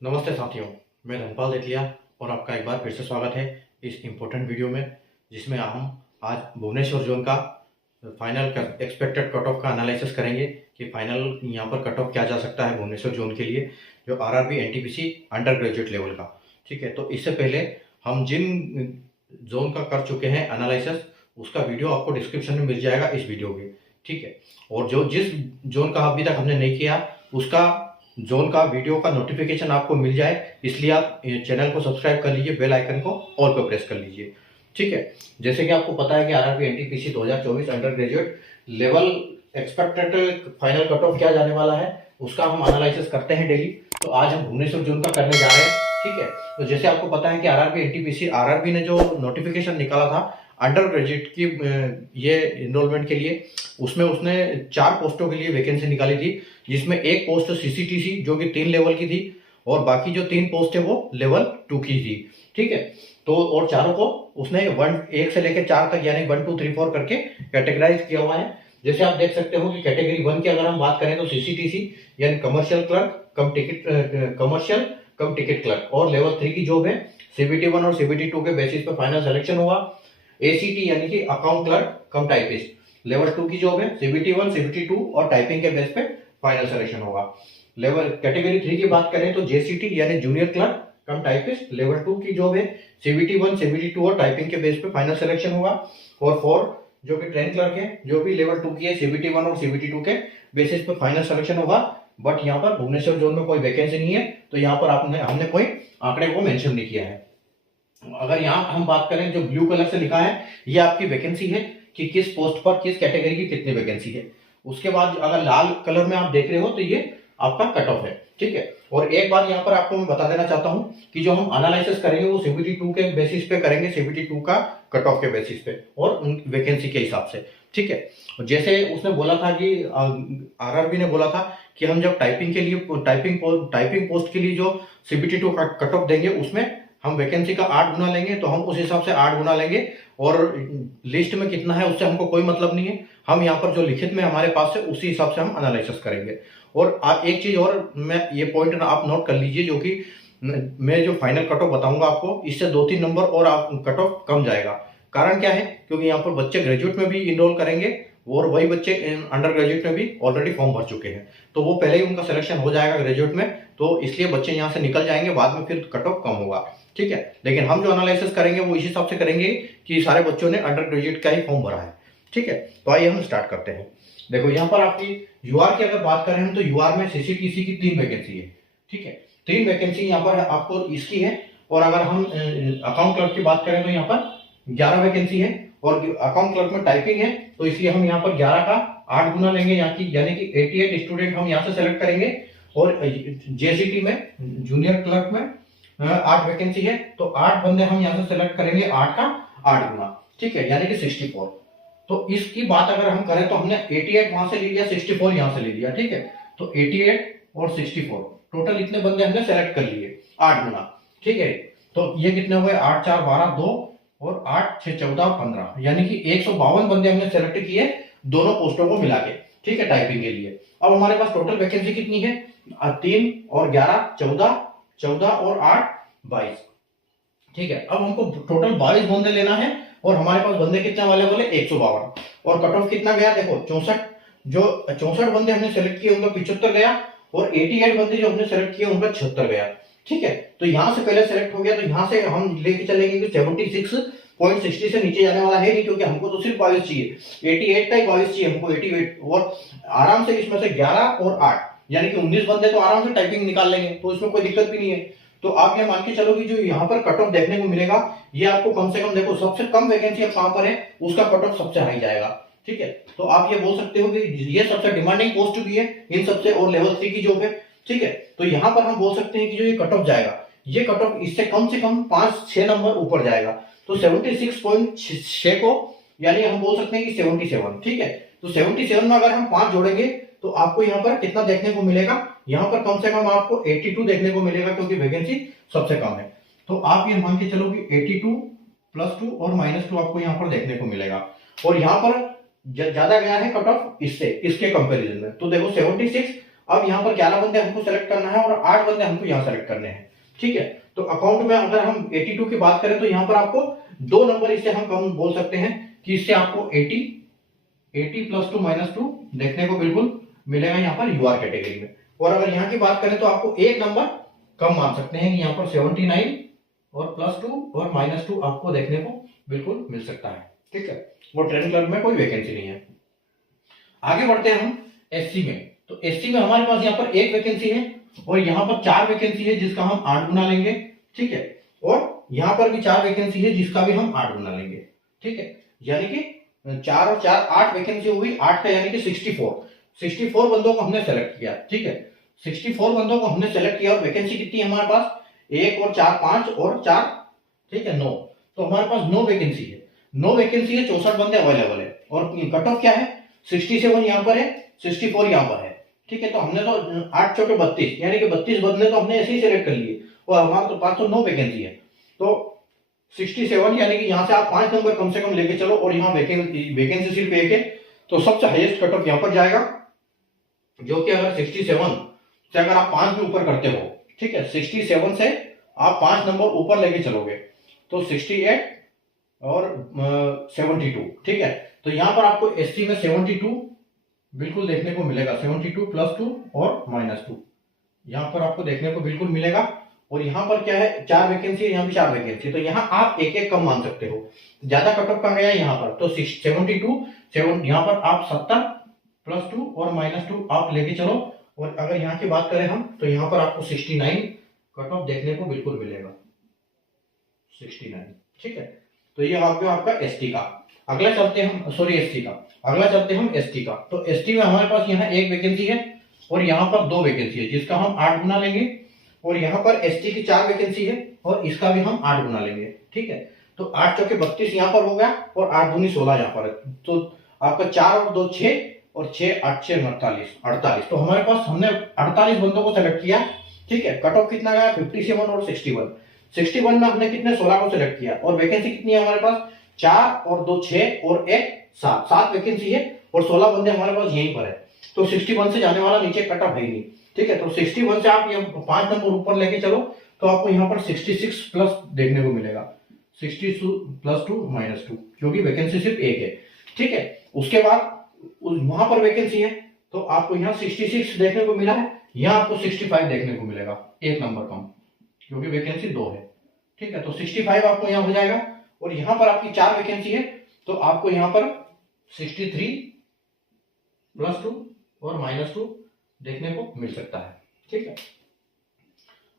नमस्ते साथियों, मैं धनपाल देतिया और आपका एक बार फिर से स्वागत है इस इम्पोर्टेंट वीडियो में, जिसमें हम आज भुवनेश्वर जोन का फाइनल एक्सपेक्टेड कट ऑफ का एनालिसिस करेंगे कि फाइनल यहाँ पर कट ऑफ क्या जा सकता है भुवनेश्वर जोन के लिए, जो RRB NTPC under graduate level का। ठीक है, तो इससे पहले हम जिन जोन का कर चुके हैं एनालिसिस, उसका वीडियो आपको डिस्क्रिप्शन में मिल जाएगा इस वीडियो के। ठीक है, और जो जिस जोन का अभी तक हमने नहीं किया, उसका जोन का वीडियो का नोटिफिकेशन आपको मिल जाए, इसलिए आप चैनल को सब्सक्राइब कर लीजिए, बेल आइकन को ऑल पर प्रेस कर लीजिए। ठीक है, जैसे कि आपको पता है कि RRB NTPC 2024 under graduate level expected final cut off क्या जाने वाला है, उसका हम एनालिसिस करते हैं डेली। तो आज हम भुवनेश्वर जोन का करने जा रहे हैं। ठीक है, तो जैसे आपको पता है कि आरआरबी एनटीपीसी आरआरबी ने जो नोटिफिकेशन निकाला था अंडर ग्रेजुएट की ये इनरोलमेंट के लिए, उसमें उसने 4 पोस्टों के लिए वैकेंसी निकाली थी, जिसमें एक पोस्ट सीसीटीसी जो कि 3 लेवल की थी, और बाकी जो 3 पोस्ट है वो लेवल 2 की थी। ठीक है, तो और चारों को उसने 1 से लेकर 4 तक यानी 1 2 3 4 करके कैटेगराइज किया हुआ है। जैसे आप देख सकते हो कि कैटेगरी 1 की अगर हम बात करें तो सीसीटीसी यानी कमर्शियल क्लर्क कम टिकट क्लर्क, और लेवल 3 की जॉब है सीबीटी 1 और सीबीटी 2 के बेसिस पे फाइनल सिलेक्शन होगा। एसीटी यानी कि अकाउंट क्लर्क कम टाइपिस्ट लेवल 2 की जॉब है सीबीटी 1 सीबीटी 2 और टाइपिंग के बेस पे फाइनल सिलेक्शन होगा। लेवल कैटेगरी 3 की बात करें तो जेसीटी यानी जूनियर क्लर्क कम टाइपिस्ट लेवल 2 की जॉब है सीबीटी 1 सीबीटी 2 और टाइपिंग के बेस पे फाइनल सिलेक्शन होगा। और 4 जो कि ट्रेन क्लर्क है, जो भी लेवल 2 की है, सीबीटी 1 और सीबीटी 2 के बेसिस पे फाइनल सिलेक्शन होगा। बट यहाँ पर भुवनेश्वर जोन में कोई वैकेंसी नहीं है, तो यहाँ पर हमने कोई आंकड़े को मेंशन नहीं किया है। अगर यहाँ हम बात करें, जो ब्लू कलर से लिखा है ये आपकी वैकेंसी है कि किस पोस्ट पर किस कैटेगरी की कितनी वैकेंसी है। उसके बाद अगर लाल कलर में आप देख रहे हो तो ये आपका कट ऑफ है। ठीक है, और एक बात यहाँ पर आपको मैं बता देना चाहता हूँ कि जो हम एनालिसिस करेंगे वो सीबीटी 2 के बेसिस पे करेंगे, सीबीटी 2 का कट ऑफ के बेसिस पे और वैकेंसी के हिसाब से। ठीक है, जैसे उसने बोला था कि आरआरबी ने बोला था कि हम जब टाइपिंग के लिए टाइपिंग पोस्ट के लिए जो सीबीटी 2 कट ऑफ देंगे, उसमें हम वैकेंसी का 8 गुना लेंगे, तो हम उस हिसाब से 8 गुना लेंगे, और लिस्ट में कितना है उससे हमको कोई मतलब नहीं है। हम यहाँ पर जो लिखित में हमारे पास है उसी हिसाब से हम एनालिसिस करेंगे। और आप एक चीज और मैं ये पॉइंट आप नोट कर लीजिए, जो कि मैं जो फाइनल कट ऑफ बताऊंगा आपको, इससे 2-3 नंबर और आप कट ऑफ कम जाएगा। कारण क्या है, क्योंकि यहाँ पर बच्चे ग्रेजुएट में भी इनरोल करेंगे और वही बच्चे अंडर ग्रेजुएट में भी ऑलरेडी फॉर्म भर चुके हैं, तो वो पहले ही उनका सिलेक्शन हो जाएगा ग्रेजुएट में, तो इसलिए बच्चे यहाँ से निकल जाएंगे, बाद में फिर कट ऑफ कम होगा। ठीक है, लेकिन हम जो एनालिसिस करेंगे वो इस हिसाब से करेंगे कि सारे बच्चों ने अंडर ग्रेजुएट का ही फॉर्म भरा है। ठीक है, तो आइए हम स्टार्ट करते हैं। देखो यहाँ पर आपकी यूआर की अगर बात करें हम, तो यूआर में सीसीटीसी की 3 वैकेंसी है। ठीक है, 3 वैकेंसी यहाँ पर आपको इसकी है। और अगर हम अकाउंट क्लर्क की बात करें तो यहाँ पर 11 वैकेंसी है, और अकाउंट क्लर्क में टाइपिंग है, तो इसलिए हम यहाँ पर 11 का 8 गुना लेंगे, यानी कि 88 स्टूडेंट हम यहाँ से सेलेक्ट करेंगे। और जेसीटी में जूनियर क्लर्क में 8 वैकेंसी है, तो 8 बंदे हम यहाँ से सेलेक्ट करेंगे, 8 का 8 गुना। ठीक है, यानी कि 64। तो इसकी बात अगर हम करें तो हमने 88 वहां से ले लिया, 64 यहाँ से ले लिया। ठीक है, तो 88 और 64 टोटल इतने बंदे हमने सेलेक्ट कर लिए, 8 गुना। ठीक है, तो ये कितने हुए, 8 4 12 2 और 8 6 14 15, यानी कि 152 बंदे हमने सेलेक्ट किए दोनों पोस्टों को मिला के। ठीक है, टाइपिंग के लिए। अब हमारे पास टोटल वैकेंसी कितनी है, 3 और 11 14, 14 और 8 22। ठीक है, अब हमको टोटल 22 बंदे लेना है, और हमारे पास बंदे कितने अवेलेबल है, 152। और कट ऑफ कितना गया, देखो 64, जो 64 बंदे हमने सेलेक्ट किए उनका 75 गया, और 88 बंदे जो हमने सेलेक्ट किए उनका 76 गया। ठीक है, तो यहां से पहले सेलेक्ट हो गया, तो यहां से हम लेके चलेंगे कि 76.60 से नीचे जाने वाला है नहीं, क्योंकि हमको तो सिर्फ 22 चाहिए, 88 का ही 22 चाहिए हमको, 88। और आराम से इसमें से 11 और 8 यानी कि 19 बंदे तो आराम से टाइपिंग निकाल लेंगे, तो इसमें कोई दिक्कत भी नहीं है। तो आप ये मान के चलो कि जो यहाँ पर कट ऑफ देखने को मिलेगा, ये आपको कम से कम, देखो सबसे कम वैकेंसी अब कहां पर है, उसका कट ऑफ सबसे हाई जाएगा। ठीक है, तो आप ये बोल सकते हो कि ये सबसे डिमांडिंग पोस्ट भी है इन सबसे, और लेवल 3 की जॉब है। ठीक है, तो यहाँ पर हम बोल सकते हैं कि जो ये कट ऑफ जाएगा, ये कट ऑफ इससे कम से कम 5-6 नंबर ऊपर जाएगा, तो 76.6 को यानी हम बोल सकते हैं कि 77। ठीक है, तो 77 में अगर हम 5 जोड़ेंगे तो आपको यहाँ पर कितना देखने को मिलेगा, यहाँ पर कम से कम आपको 82 देखने को मिलेगा, क्योंकि वैकेंसी सबसे कम है। तो आप ये मान के चलो कि 82 +2 और -2 आपको यहाँ पर देखने को मिलेगा। और यहाँ पर ज्यादा गया है कट ऑफ इससे, इसके कंपैरिजन में, तो देखो 76 अब यहाँ पर 11 बंदे हमको सेलेक्ट करना है और 8 बंदे हमको यहाँ सेलेक्ट करने हैं, ठीक है। तो अकाउंट में अगर हम 82 की बात करें तो यहाँ पर आपको 2 नंबर इससे हम कम बोल सकते हैं कि इससे आपको 80 प्लस 2 माइनस 2 देखने को बिल्कुल मिलेगा यहाँ पर यूआर कैटेगरी में। और अगर यहाँ की बात करें तो आपको एक नंबर कम मान सकते हैं कि यहाँ पर 79 और प्लस 2 और माइनस 2 आपको देखने को बिल्कुल मिल सकता है, ठीक है। और ट्रेनिंग क्लर्क में कोई वैकेंसी नहीं है। आगे बढ़ते हैं हम एससी में। तो एससी में हमारे पास यहाँ पर एक वैकेंसी है और यहाँ पर 4 वैकेंसी है जिसका हम 8 गुना लेंगे, ठीक है। और यहाँ पर भी 4 वैकेंसी है जिसका भी हम 8 गुना लेंगे, ठीक है। यानी कि 4 और 4 8 वैकेंसी होगी, 8 का यानी कि 64 बंदों को हमने सेलेक्ट किया, ठीक है। 64 बंदों को हमने सेलेक्ट किया और वैकेंसी कितनी है हमारे पास, 1 और 4 5 और 4, ठीक है, 9। तो हमारे पास 9 वैकेंसी है, 9 वैकेंसी है, 64 बंदे अवेलेबल है। और कट ऑफ क्या है, 67 यहाँ पर है, 64 यहाँ पर है, ठीक है। तो हमने तो 8 चौके 32 यानी कि 32 बंदे तो हमने ऐसे ही सिलेक्ट कर लिए और हमारे तो पास तो 9 वैकेंसी है। तो 67 यानी कि यहाँ से आप 5 नंबर कम से कम लेके चलो और यहाँ वैकेंसी सिर्फ एक है, तो सबसे हाईएस्ट कट ऑफ यहाँ पर जाएगा, जो कि अगर 67 से अगर आप 5 भी ऊपर करते हो, ठीक है, 67 से आप 5 नंबर ऊपर लेके चलोगे तो 68 और 72, ठीक है। तो यहाँ पर आपको एससी में 72 बिल्कुल देखने को मिलेगा, 72 प्लस 2 और माइनस 2 यहाँ पर आपको देखने को बिल्कुल मिलेगा। और यहाँ पर क्या है, 4 वैकेंसी, यहाँ भी 4 वैकेंसी, तो यहाँ आप एक एक कम मान सकते हो। ज्यादा कट ऑफ कम गया यहाँ पर, तो 72 यहाँ पर आप 70 प्लस 2 और माइनस 2 आप लेके चलो। और अगर यहाँ की बात करें हम तो यहाँ पर आपको 69 कट ऑफ देखने को बिल्कुल मिलेगा, 69, ठीक है। तो ये आपका एसटी का। अगला चलते हम, सॉरी एससी का, अगला चलते हम एसटी का। तो एसटी में हमारे पास यहाँ एक वैकेंसी है और यहाँ पर 2 वैकेंसी है जिसका हम 8 गुना लेंगे। और यहाँ पर एसटी की 4 वैकेंसी है और इसका भी हम 8 गुना लेंगे, ठीक है। तो 8 चौके 32 यहाँ पर हो गया और 8 दूनी 16 यहाँ पर है। तो आपका 4 और 2 6 और 6 8 6 48। तो हमारे पास हमने 48 बंदों को सेलेक्ट किया, ठीक है। कट ऑफ कितना गया, 57 और 61 में हमने कितने 16 को सिलेक्ट किया। और वैकेंसी कितनी है हमारे पास, 4 और 2 6 और 1 7 वैकेंसी है और 16 बंदे हमारे पास यहीं पर है। तो 61 से जाने वाला नीचे कट ऑफ है ही नहीं, ठीक है। तो 61 से आप ये 5 नंबर ऊपर लेके चलो तो आपको यहाँ पर 66 प्लस देखने को मिलेगा, 62 प्लस 2 माइनस 2, क्योंकि वैकेंसी सिर्फ एक है, ठीक है। उसके बाद वहां पर वैकेंसी है तो आपको यहाँ 66 देखने को मिला है, यहाँ आपको 65 देखने को मिलेगा, एक नंबर कम, क्योंकि वैकेंसी 2 है, ठीक है। तो 65 आपको यहाँ हो जाएगा। और यहाँ पर आपकी 4 वैकेंसी है तो आपको यहाँ पर 63 प्लस 2 और माइनस 2 देखने को मिल सकता है, ठीक है।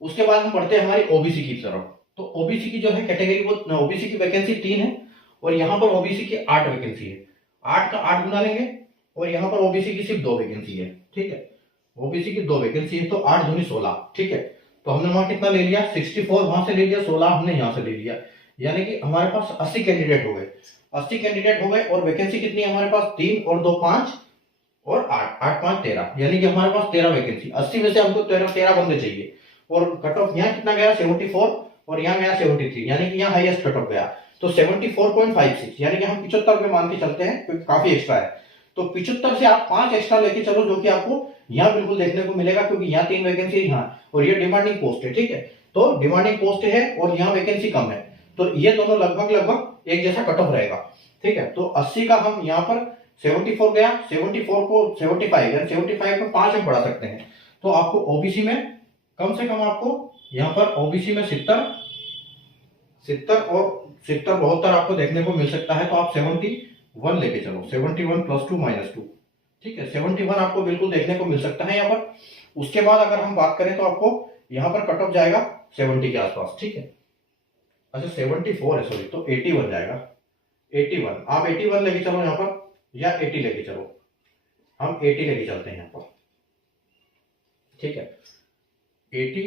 उसके बाद हम पढ़ते हैं हमारी ओबीसी की तरफ। तो ओबीसी की जो है कैटेगरी, वो ओबीसी की वैकेंसी 3 है और यहाँ पर ओबीसी की 8 वैकेंसी है, 8 का 8 गुना लेंगे। और यहाँ पर ओबीसी की सिर्फ 2 वैकेंसी है, ठीक है। ओबीसी की 2 वैकेंसी है तो 8 दूनी 16, ठीक है। तो हमने वहां कितना ले लिया, 64 वहां से ले लिया, 16 हमने यहाँ से ले लिया, यानी कि हमारे पास 80 कैंडिडेट हो गए, 80 कैंडिडेट हो गए। और वैकेंसी कितनी है हमारे पास, 3 और 2 5 और 8 8 5 13, यानी कि हमारे पास 13 वैकेंसी। 80 में से हमको 13 बंदे चाहिए। और कट ऑफ यहाँ कितना गया, 74 और यहाँ गया 73, यानी कि यहाँ हाईएस्ट कट ऑफ गया। तो 74.56 यानी कि हम 75 पे मान के चलते हैं क्योंकि काफी एक्स्ट्रा है। तो 75 से आप 5 एक्स्ट्रा लेके चलो, जो कि आपको यहाँ बिल्कुल देखने को मिलेगा, क्योंकि यहाँ 3 वैकेंसी यहाँ और ये डिमांडिंग पोस्ट है, ठीक है। तो डिमांडिंग पोस्ट है और यहाँ वैकेंसी कम है, तो ये दोनों लगभग एक जैसा कट ऑफ रहेगा, ठीक है। तो 80 का हम यहाँ पर 74 गया, 74 को 75 यानी 75 को 5 हम बढ़ा सकते हैं। तो आपको ओबीसी में कम से कम आपको यहाँ पर ओबीसी में 70 और 72 आपको देखने को मिल सकता है। तो आप 71 लेके चलो, 71 प्लस 2 माइनस 2, ठीक है। 71 आपको बिल्कुल देखने को मिल सकता है यहाँ पर। उसके बाद अगर हम बात करें तो आपको यहाँ पर कट ऑफ जाएगा 70 के आसपास, ठीक है। अच्छा 74 है, सॉरी, तो 81 जाएगा, 81 आप 81 लेके चलो यहाँ पर, या 80 लेके चलो, हम 80 लेके चलते हैं यहाँ पर, ठीक है। 80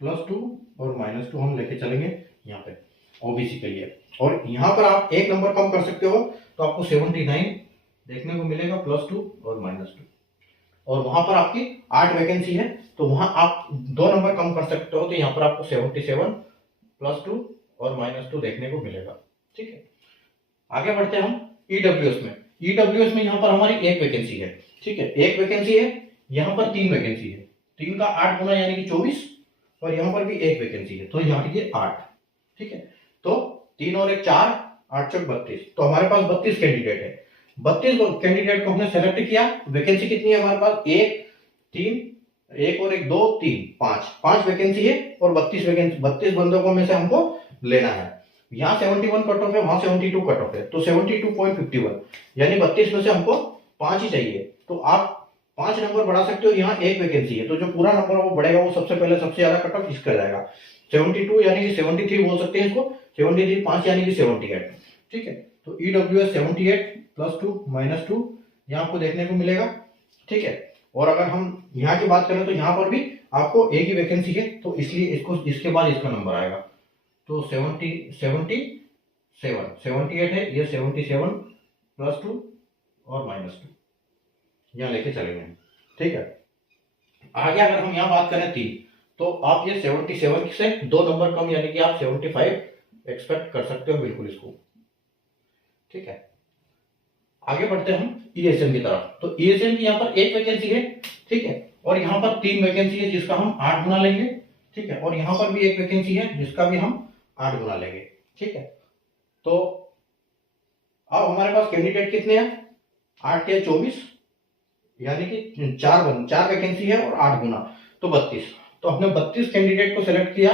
प्लस 2 और माइनस 2 हम लेके चलेंगे यहाँ पे ओबीसी के लिए। और यहाँ पर आप एक नंबर कम कर सकते हो तो आपको 79 देखने को मिलेगा प्लस 2 और माइनस 2। और वहां पर आपकी 8 वैकेंसी है तो वहां आप 2 नंबर कम कर सकते हो, तो यहाँ पर आपको 77 प्लस 2 और माइनस 2 देखने को मिलेगा, ठीक है। आगे बढ़ते हैं हम ईडब्ल्यूएस में। ईडब्ल्यूएस में यहाँ पर हमारी एक वैकेंसी है, ठीक है, एक वैकेंसी है। यहाँ पर 3 वैकेंसी है, 3 का 8 गुना यानी कि 24, और यहाँ पर भी 1 वैकेंसी है, तो यहाँ ये 8। ठीक है, तो 3 और 1 4, 8 चौक 32, तो हमारे पास 32 कैंडिडेट है। 32 कैंडिडेट को हमने सेलेक्ट किया। वैकेंसी कितनी है हमारे पास? 1 3, 1 और 1 2 3 5 वैकेंसी है, और 32 बंदों को में से हमको लेना है। यहाँ 71 कट ऑफ है, वहां 72 कट ऑफ है, तो 72.51 यानी 32 में से हमको 5 ही चाहिए। तो आप 5 नंबर बढ़ा सकते हो। यहाँ 1 वैकेंसी है, तो जो पूरा नंबर वो बढ़ेगा वो सबसे पहले सबसे ज्यादा कट ऑफ इसका जाएगा। 72 यानी कि 73 बोल सकते हैं इसको, 73 5 यानी कि 78। ठीक है, तो EWS 78 +2 -2 यहाँ आपको देखने को मिलेगा। ठीक है, और अगर हम यहाँ की बात करें तो यहाँ पर भी आपको एक ही वैकेंसी है, तो इसलिए इसको इसके बाद इसका नंबर आएगा। तो 78 है, ये 77 +2 और -2 यहाँ लेके चलेंगे। ठीक है, आगे अगर हम यहाँ बात करें 3, तो आप ये 77 से 2 नंबर कम यानी कि आप 75 एक्सपेक्ट कर सकते हो बिल्कुल इसको। ठीक है, आगे बढ़ते हैं हम ESM की तरफ। तो ESM की यहाँ पर 1 वैकेंसी है। ठीक है, और यहाँ पर 3 वैकेंसी है जिसका हम 8 गुना लेंगे। ठीक है, और यहाँ पर भी 1 वैकेंसी है जिसका भी हम 8 गुना लेंगे। ठीक है, तो अब हमारे पास कैंडिडेट कितने हैं? 8 के 24 यानी कि 4 वैकेंसी है और 8 गुना तो 32। तो हमने 32 कैंडिडेट को सिलेक्ट किया,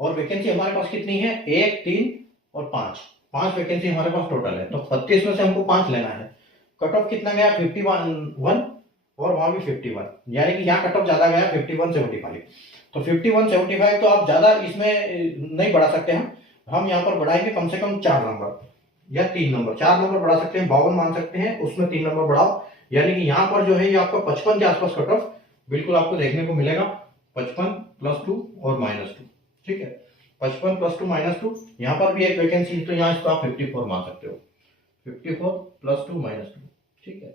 और वैकेंसी हमारे पास कितनी है? 1 3 और 5 वैकेंसी हमारे पास टोटल है। तो 32 में से हमको 5 लेना है। कट ऑफ कितना गया? 51 और वहां भी 51, यानी कि यहाँ कट ऑफ ज्यादा गया 51.75। तो 51.75 तो आप ज्यादा इसमें नहीं बढ़ा सकते हैं। हम यहाँ पर बढ़ाएंगे कम से कम 4 नंबर या 3 नंबर। 4 नंबर बढ़ा सकते हैं, 52 मान सकते हैं, उसमें 3 नंबर बढ़ाओ, यानी कि यहाँ पर जो है ये आपका 55 के आसपास कट ऑफ बिल्कुल आपको देखने को मिलेगा। 55 +2 और -2। ठीक है, 55 +2 -2, यहाँ पर भी एक वैकेंसी है, तो यहाँ इसको आप 54 मान सकते हो। 54 +2 -2। ठीक है,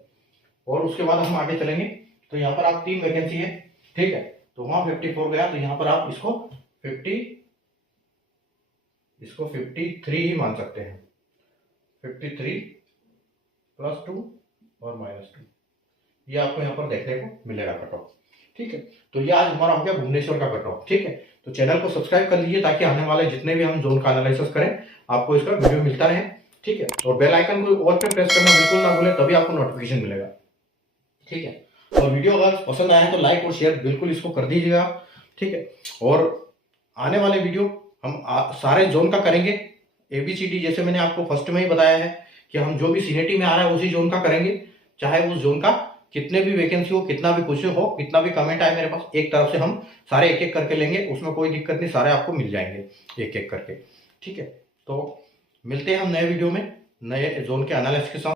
और उसके बाद हम आगे चलेंगे, तो यहाँ पर आप 3 वैकेंसी है। ठीक है, तो वहां 54 गया, तो यहाँ पर आप इसको 53 ही मान सकते हैं। 53 +2 और -2, ये आपको यहाँ पर देखने को मिलेगा कट ऑफ। ठीक है, तो ये आज हमारा हो गया भुवनेश्वर का कट ऑफ। ठीक है, तो चैनल को सब्सक्राइब कर लीजिए ताकि आने वाले जितने भी हम जोन का एनालिसिस करें आपको इसका वीडियो मिलता रहे। ठीक है, और बेल आइकन को ऑल पे प्रेस करना बिल्कुल ना भूलें, तभी आपको नोटिफिकेशन मिलेगा। ठीक है, और वीडियो अगर पसंद आया तो लाइक और शेयर बिल्कुल इसको कर दीजिएगा। ठीक है, और आने वाले वीडियो हम सारे जोन का करेंगे। ABCD जैसे मैंने आपको फर्स्ट में ही बताया है कि हम जो भी सीनेटी में आ रहा है उसी जोन का करेंगे, चाहे उस जोन का कितने भी वैकेंसी हो, कितना भी क्वेश्चन हो, कितना भी कमेंट आए मेरे पास, एक तरफ से हम सारे एक एक करके लेंगे, उसमें कोई दिक्कत नहीं, सारे आपको मिल जाएंगे एक एक करके। ठीक है, तो मिलते हैं हम नए वीडियो में नए जोन के एनालिसिस के साथ।